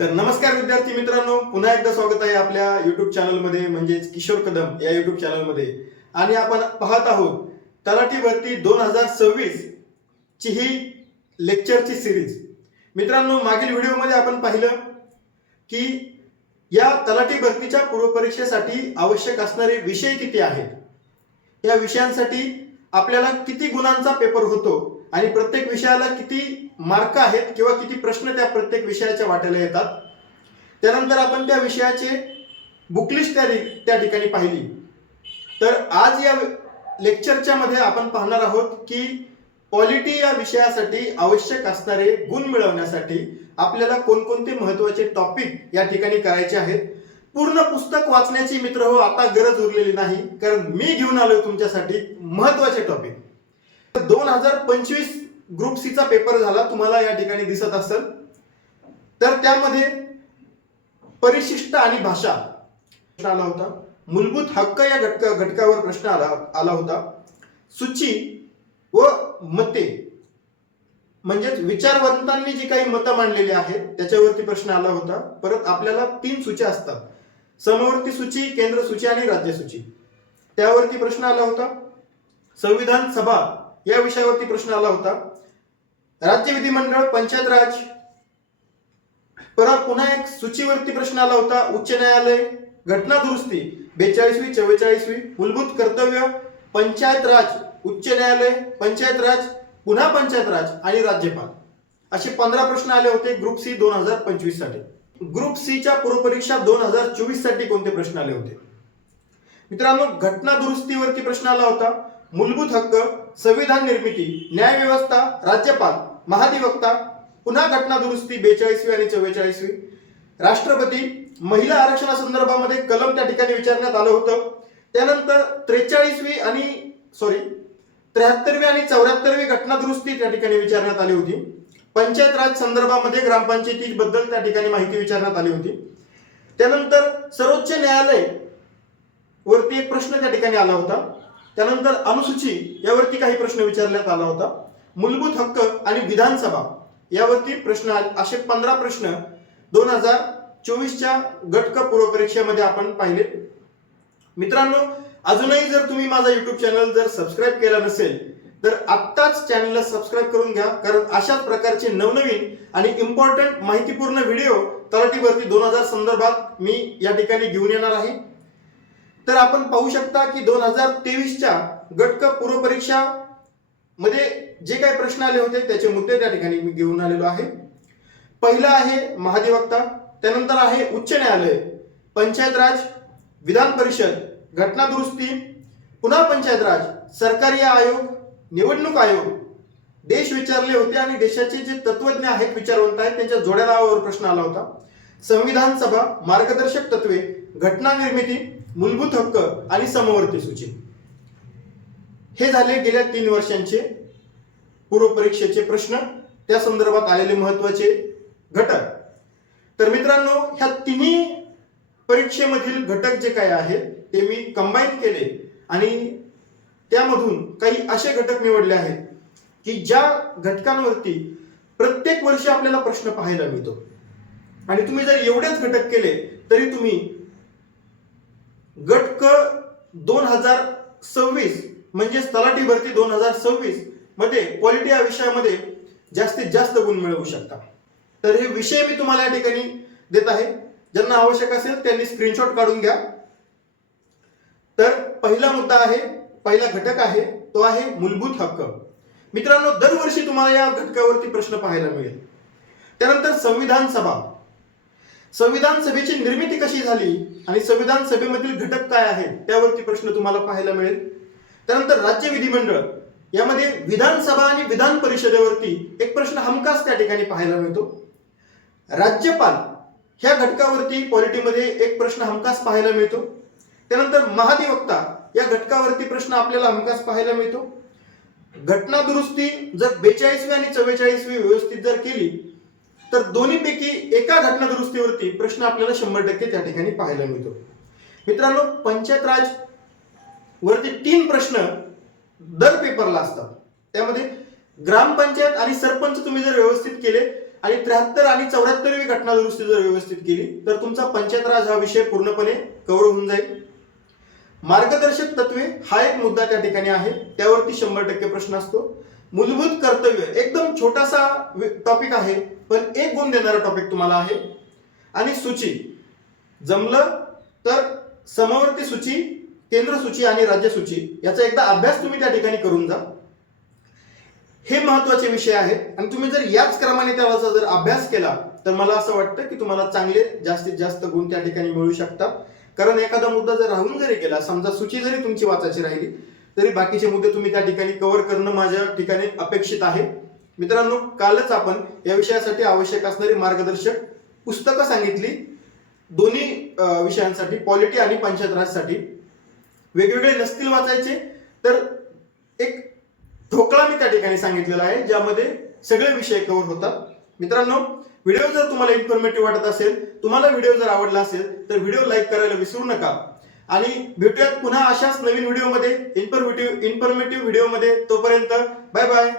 तर नमस्कार विद्यार्थी मित्रांनो, पुन्हा एकदा स्वागत आहे आपल्या युट्यूब चॅनलमध्ये म्हणजेच किशोर कदम या युट्यूब चॅनलमध्ये. आणि आपण पाहत आहोत तलाठी भरती 2026 ची ही लेक्चरची सिरीज. मित्रांनो, मागील व्हिडिओमध्ये आपण पाहिलं की या तलाठी भरतीच्या पूर्वपरीक्षेसाठी आवश्यक असणारे विषय किती आहेत, या विषयांसाठी आपल्याला किती गुणांचा पेपर होतो आणि प्रत्येक विषयाला किती मार्क आहेत किंवा किती प्रश्न त्या प्रत्येक विषयाच्या वाट्याला येतात. त्यानंतर आपण त्या विषयाचे बुकलिस्ट त्या ठिकाणी पाहिली. तर आज या लेक्चरच्या मध्ये आपण पाहणार आहोत की पॉलिटी या विषयासाठी आवश्यक असणारे गुण मिळवण्यासाठी आपल्याला कोणकोणते महत्त्वाचे टॉपिक या ठिकाणी करायचे आहेत. पूर्ण पुस्तक वाचण्याची मित्र हो आता गरज उरलेली नाही, कारण मी घेऊन आलोय तुमच्यासाठी महत्त्वाचे टॉपिक. 2025 ग्रुप सी चा पेपर झाला, तुम्हाला या ठिकाणी दिसत असेल. तर त्यामध्ये परिशिष्ट आणि भाषा आला होता. मूलभूत हक्क या घटकावर प्रश्न आला होता. सूची व मते म्हणजेच विचारवंतांनी जी काही मतं मांडलेली आहेत त्याच्यावरती प्रश्न आला होता. परत आपल्याला 3 सूच्या असतात, समवर्ती सूची, केंद्र सूची आणि राज्य सूची. त्यावरती प्रश्न आला होता. संविधान सभा या विषयावरती प्रश्न आला होता. राज्य विधिमंडळ, पंचायत राज. परत पुन्हा एक सूचीवरती प्रश्न आला होता. उच्च न्यायालय, घटना दुरुस्ती 42वी 44वी, मूलभूत कर्तव्य, पंचायत राज, उच्च न्यायालय, पंचायत राज, पुन्हा पंचायत राज आणि राज्यपाल. असे 15 प्रश्न आले होते ग्रुप सी 2025 साठी. ग्रुप सी च्या पूर्वपरीक्षा 2024 साठी कोणते प्रश्न आले होते मित्रांनो? घटना दुरुस्तीवरती प्रश्न आला होता. मूलभूत हक्क, संविधान निर्मिती, न्याय व्यवस्था, राज्यपाल, महाधिवक्ता, पुन्हा घटना दुरुस्ती 42वी आणि 44वी. राष्ट्रपती, महिला आरक्षणासंदर्भामध्ये कलम त्या ठिकाणी विचारण्यात आलं होतं. त्यानंतर 43वी आणि 73वी आणि 74वी घटना दुरुस्ती त्या ठिकाणी विचारण्यात आली होती. पंचायत राज संदर्भामध्ये ग्रामपंचायती बद्दल त्या ठिकाणी माहिती विचारण्यात आली होती. त्यानंतर सर्वोच्च न्यायालय वरती एक प्रश्न त्या ठिकाणी आला होता. त्यानंतर अनुसूची यावरती काही प्रश्न विचारण्यात आला होता. मूलभूत हक्क आणि विधानसभा यावरती प्रश्न, असे 15 प्रश्न 2024च्या गट क पूर्वपरीक्षेमध्ये आपण पाहिले. मित्रांनो, अजूनही जर तुम्ही माझा युट्यूब चॅनल जर सबस्क्राईब केला नसेल तर आत्ताच चॅनलला सबस्क्राईब करून घ्या, कारण अशाच प्रकारचे नवनवीन आणि इम्पॉर्टंट माहितीपूर्ण व्हिडिओ तलाठी भरती 2000 संदर्भात मी या ठिकाणी घेऊन येणार आहे. तर आपण पाहू शकता की 2023च्या गट क पूर्वपरीक्षा मध्ये जे काही प्रश्न आले होते त्याचे मुद्दे त्या ठिकाणी मी घेऊन आलेलो आहे. पहिला आहे महाधिवक्ता, त्यानंतर आहे उच्च न्यायालय, पंचायत राज, विधान परिषद, घटना दुरुस्ती, पुन्हा पंचायत राज, सरकारी आयोग, निवडणूक आयोग, देश विचारले होते आणि देशाचे जे तत्वज्ञ आहेत, विचारवंत आहेत, त्यांच्या जोड्या नावावर प्रश्न आला होता. संविधान सभा, मार्गदर्शक तत्वे, घटना निर्मिती, मूलभूत हक्क आणि समवर्ती सूची. हे झाले गेल्या 3 वर्षांचे पूर्वपरीक्षेचे प्रश्न, त्या संदर्भात आलेले महत्त्वाचे घटक. तर मित्रांनो, ह्या तिन्ही परीक्षेमधील घटक जे काय आहेत ते मी कंबाईन केले आणि त्यामधून काही असे घटक निवडले आहेत की ज्या घटकांवरती प्रत्येक वर्षी आपल्याला प्रश्न पाहायला मिळतो. आणि तुम्ही जर एवढेच घटक केले तरी तुम्ही गट क 2026 म्हणजे तलाठी भरती 2026 मध्ये पॉलिटी या विषयामध्ये जास्तीत जास्त गुण मिळवू शकता. तर हे विषय मी तुम्हाला या ठिकाणी देत आहे. ज्यांना आवश्यक असेल त्यांनी स्क्रीनशॉट काढून घ्या. तर पहिला मुद्दा आहे, पहिला घटक आहे तो आहे मूलभूत हक्क. मित्रांनो, दरवर्षी तुम्हाला या घटकावरती प्रश्न पाहायला मिळेल. त्यानंतर संविधान सभा, संविधान सभेची निर्मिती कशी झाली आणि संविधान सभेमधील घटक काय आहेत त्यावरती प्रश्न तुम्हाला पाहायला मिळेल. त्यानंतर राज्य विधिमंडळ, यामध्ये विधानसभा आणि विधान परिषदेवरती एक प्रश्न हमखास त्या ठिकाणी पाहायला मिळतो. राज्यपाल ह्या घटकावरती पॉलिटीमध्ये एक प्रश्न हमखास पाहायला मिळतो. त्यानंतर महाधिवक्ता या घटकावरती प्रश्न आपल्याला हमखास पाहायला मिळतो. घटना दुरुस्ती जर 42वी आणि 44वी व्यवस्थित जर केली तर दोन्हीपैकी एका घटना दुरुस्तीवरती प्रश्न आपल्याला 100% त्या ठिकाणी पाहायला मिळतो. मित्रांनो, पंचायत राज वरती 3 प्रश्न दर पेपरला असतात. त्यामध्ये ग्रामपंचायत आणि सरपंच तुम्ही जर व्यवस्थित केले आणि 73 आणि 74वी घटना दुरुस्ती जर व्यवस्थित केली तर तुमचा पंचायत राज हा विषय पूर्णपणे कव्हर होऊन जाईल. मार्गदर्शक तत्वे हा एक मुद्दा त्या ठिकाणी आहे, त्यावरती 100% प्रश्न असतो. मूलभूत कर्तव्य एकदम छोटासा टॉपिक आहे, पण 1 गुण देणारा टॉपिक तुम्हाला आहे. आणि सूची जमलं तर समवर्ती सूची, केंद्र सूची आणि राज्य सूची याचा एकदा अभ्यास तुम्ही त्या ठिकाणी करून जा. हे महत्वाचे विषय आहेत आणि तुम्ही जर याच क्रमाने त्याचा जर अभ्यास केला तर मला असं वाटतं की तुम्हाला चांगले जास्तीत जास्त गुण त्या ठिकाणी मिळू शकतात. कारण एखादा मुद्दा जर राहून जरी गेला, समजा सूची जरी तुमची वाचायची राहिली तरी बाकीचे मुद्दे तुम्ही त्या ठिकाणी कव्हर करणं माझ्या ठिकाणी अपेक्षित आहे. मित्रांनो, कालच आपण या विषयासाठी आवश्यक असणारी मार्गदर्शक पुस्तकं सांगितली दोन्ही विषयांसाठी, पॉलिटी आणि पंचायत राजसाठी. वेगवेगळे नसतील वाचायचे तर एक ठोकळा मी त्या ठिकाणी सांगितलेला आहे ज्यामध्ये सगळे विषय कव्हर होतात. मित्रांनो, व्हिडिओ जर तुम्हाला इन्फॉर्मेटिव्ह वाटत असेल, तुम्हाला व्हिडिओ जर आवडला असेल तर व्हिडिओ लाईक करायला विसरू नका. आणि भेटूयात पुन्हा अशाच नवीन व्हिडिओमध्ये, इन्फॉर्मेटिव्ह व्हिडिओमध्ये. तोपर्यंत बाय बाय.